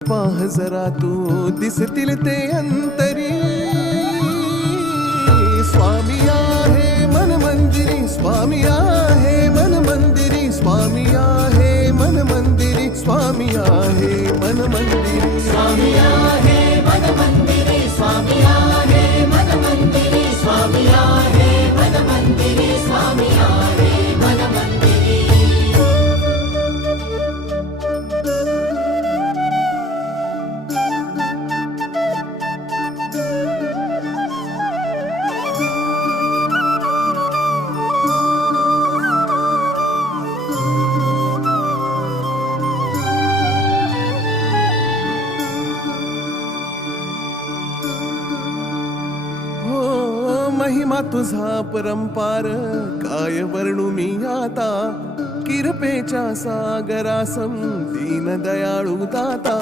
पाह जरा तू दिसतील ते अंतरी, स्वामी आहे मन मंदिरी, स्वामी आहे मन मंदिरी, स्वामी आहे मन मंदिरी, स्वामी आहे मन मंदिरी, स्वामी आहे मन मंदिरी, स्वामी आहे मन मंदिरी, स्वामी आहे मन मंदिरी, स्वामी आहे मन मंदिरी. महिमा तुझा परंपार काय वर्णू मी आता, किरपेच्या सागरासम दीन दयाळू दाता.